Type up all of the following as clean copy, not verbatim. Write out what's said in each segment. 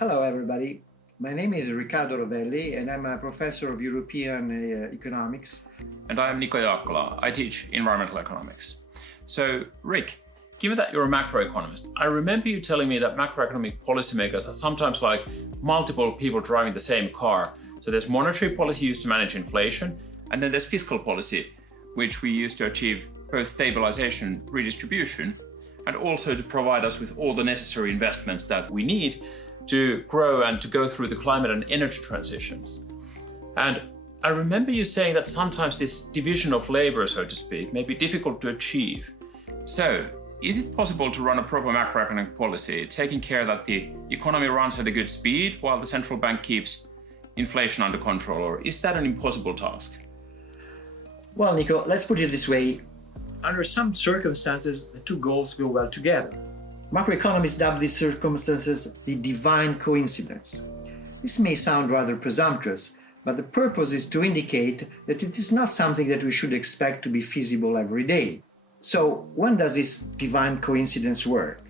Hello, everybody. My name is Riccardo Rovelli, and I'm a professor of European economics. And I am Nikko Jaakkola. I teach environmental economics. So, Rick, given that you're a macroeconomist, I remember you telling me that macroeconomic policymakers are sometimes like multiple people driving the same car. So there's monetary policy used to manage inflation, and then there's fiscal policy, which we use to achieve both stabilization, redistribution, and also to provide us with all the necessary investments that we need to grow and to go through the climate and energy transitions. And I remember you saying that sometimes this division of labor, so to speak, may be difficult to achieve. So, is it possible to run a proper macroeconomic policy, taking care that the economy runs at a good speed while the central bank keeps inflation under control, or is that an impossible task? Well, Nico, let's put it this way. Under some circumstances, the two goals go well together. Macroeconomists dub these circumstances the divine coincidence. This may sound rather presumptuous, but the purpose is to indicate that it is not something that we should expect to be feasible every day. So, when does this divine coincidence work?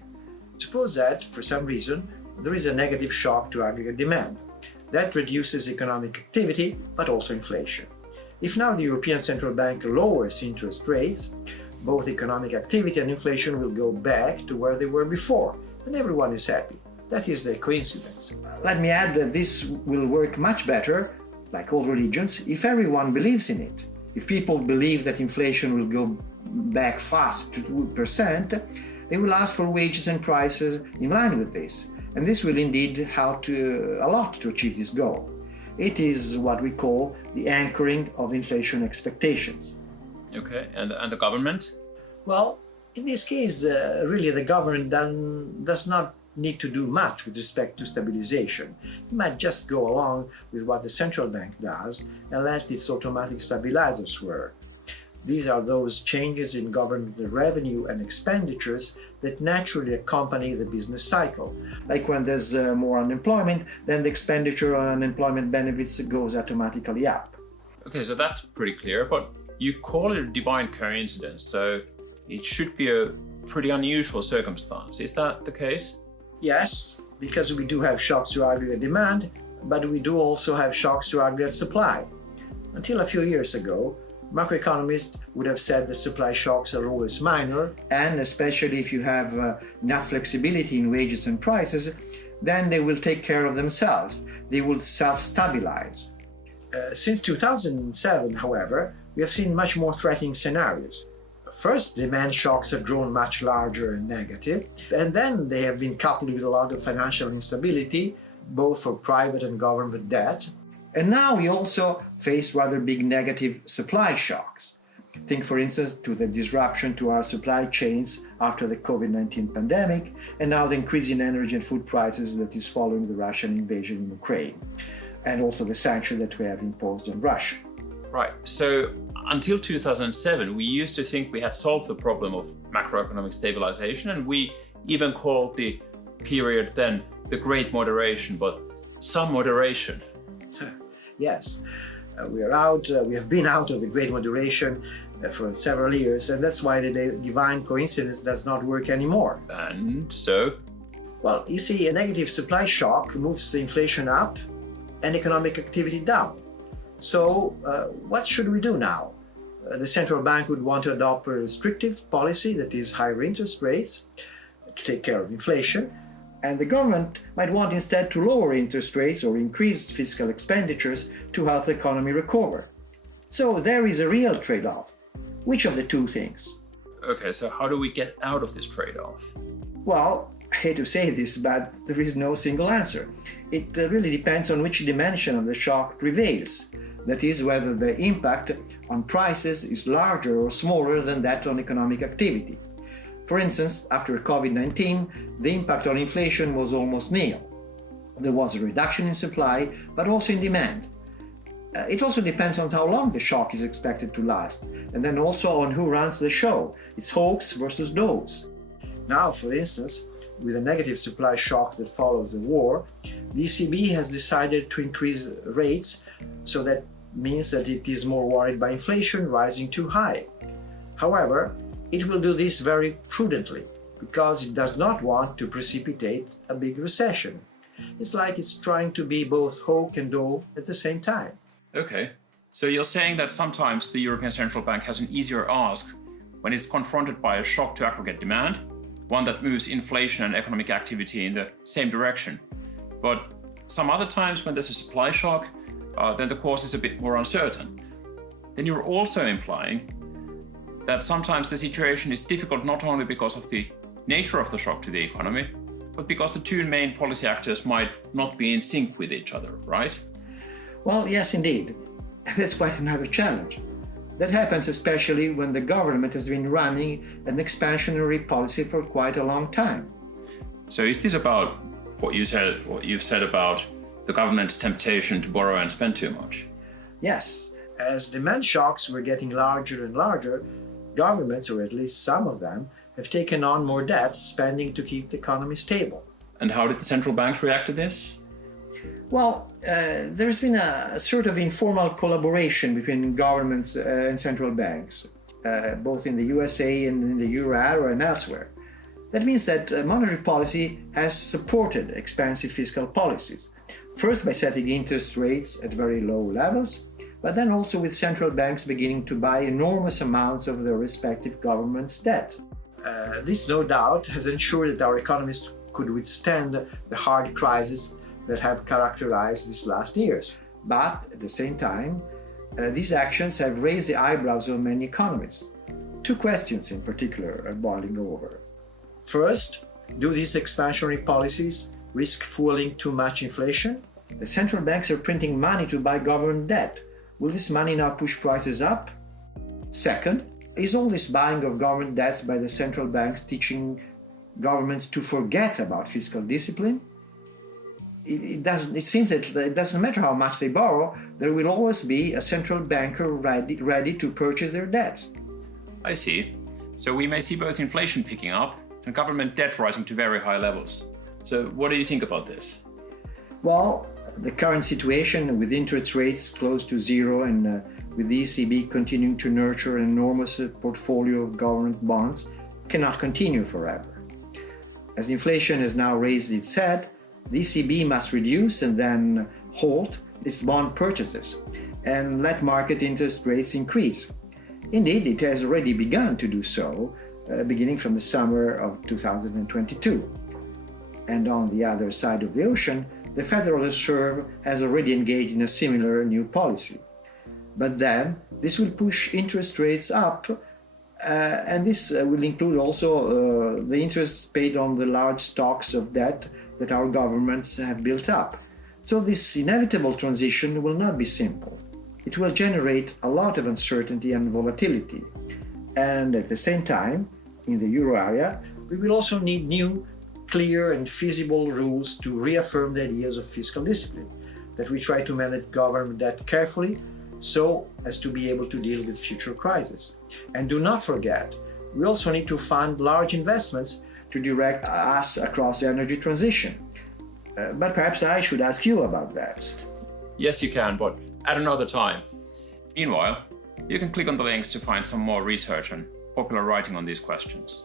Suppose that, for some reason, there is a negative shock to aggregate demand. That reduces economic activity, but also inflation. If now the European Central Bank lowers interest rates, both economic activity and inflation will go back to where they were before, and everyone is happy. That is the coincidence. Let me add that this will work much better, like all religions, if everyone believes in it. If people believe that inflation will go back fast to 2%, they will ask for wages and prices in line with this. And this will indeed help a lot to achieve this goal. It is what we call the anchoring of inflation expectations. Okay, and the government? Well, in this case, really the government does not need to do much with respect to stabilization. It might just go along with what the central bank does and let its automatic stabilizers work. These are those changes in government revenue and expenditures that naturally accompany the business cycle. Like when there's more unemployment, then the expenditure on unemployment benefits goes automatically up. Okay, so that's pretty clear, but you call it a divine coincidence, so it should be a pretty unusual circumstance. Is that the case? Yes, because we do have shocks to aggregate demand, but we do also have shocks to aggregate supply. Until a few years ago, macroeconomists would have said that supply shocks are always minor, and especially if you have enough flexibility in wages and prices, then they will take care of themselves. They will self-stabilize. Since 2007, however, we have seen much more threatening scenarios. First, demand shocks have grown much larger and negative, and then they have been coupled with a lot of financial instability, both for private and government debt. And now we also face rather big negative supply shocks. Think, for instance, to the disruption to our supply chains after the COVID-19 pandemic, and now the increase in energy and food prices that is following the Russian invasion in Ukraine, and also the sanctions that we have imposed on Russia. Right, so until 2007, we used to think we had solved the problem of macroeconomic stabilization, and we even called the period then the Great Moderation, but some moderation. Yes, we have been out of the Great Moderation for several years, and that's why the divine coincidence does not work anymore. And so? Well, you see, a negative supply shock moves the inflation up and economic activity down. So, what should we do now? The central bank would want to adopt a restrictive policy, that is higher interest rates, to take care of inflation. And the government might want instead to lower interest rates or increase fiscal expenditures to help the economy recover. So there is a real trade-off. Which of the two things? Okay, so how do we get out of this trade-off? Well, I hate to say this, but there is no single answer. It really depends on which dimension of the shock prevails. That is, whether the impact on prices is larger or smaller than that on economic activity. For instance, after COVID-19, the impact on inflation was almost nil. There was a reduction in supply, but also in demand. It also depends on how long the shock is expected to last, and then also on who runs the show. It's hawks versus doves. Now, for instance, with a negative supply shock that follows the war, the ECB has decided to increase rates, so that means that it is more worried by inflation rising too high. However, it will do this very prudently, because it does not want to precipitate a big recession. It's like it's trying to be both hawk and dove at the same time. Okay, so you're saying that sometimes the European Central Bank has an easier ask when it's confronted by a shock to aggregate demand, one that moves inflation and economic activity in the same direction. But some other times when there's a supply shock, then the cause is a bit more uncertain. Then you're also implying that sometimes the situation is difficult not only because of the nature of the shock to the economy, but because the two main policy actors might not be in sync with each other, right? Well, yes, indeed. That's quite another challenge. That happens especially when the government has been running an expansionary policy for quite a long time. So is this about what you've said about the government's temptation to borrow and spend too much? Yes. As demand shocks were getting larger and larger, governments, or at least some of them, have taken on more debt, spending to keep the economy stable. And how did the central banks react to this? Well, there's been a sort of informal collaboration between governments and central banks, both in the USA and in the euro area and elsewhere. That means that monetary policy has supported expansive fiscal policies, first by setting interest rates at very low levels, but then also with central banks beginning to buy enormous amounts of their respective governments' debt. This, no doubt, has ensured that our economies could withstand the hard crisis that have characterized these last years. But at the same time, these actions have raised the eyebrows of many economists. Two questions in particular are boiling over. First, do these expansionary policies risk fueling too much inflation? The central banks are printing money to buy government debt. Will this money now push prices up? Second, is all this buying of government debts by the central banks teaching governments to forget about fiscal discipline? It seems that it doesn't matter how much they borrow, there will always be a central banker ready to purchase their debt. I see. So we may see both inflation picking up and government debt rising to very high levels. So what do you think about this? Well, the current situation with interest rates close to zero and with the ECB continuing to nurture an enormous portfolio of government bonds cannot continue forever. As inflation has now raised its head, the ECB must reduce and then halt its bond purchases and let market interest rates increase. Indeed, it has already begun to do so, beginning from the summer of 2022. And on the other side of the ocean, the Federal Reserve has already engaged in a similar new policy. But then, this will push interest rates up, and this will include also the interest paid on the large stocks of debt that our governments have built up. So this inevitable transition will not be simple. It will generate a lot of uncertainty and volatility. And at the same time, in the euro area, we will also need new, clear and feasible rules to reaffirm the ideas of fiscal discipline, that we try to manage government debt carefully so as to be able to deal with future crises. And do not forget, we also need to fund large investments to direct us across the energy transition. But perhaps I should ask you about that. Yes, you can, but at another time. Meanwhile, you can click on the links to find some more research and popular writing on these questions.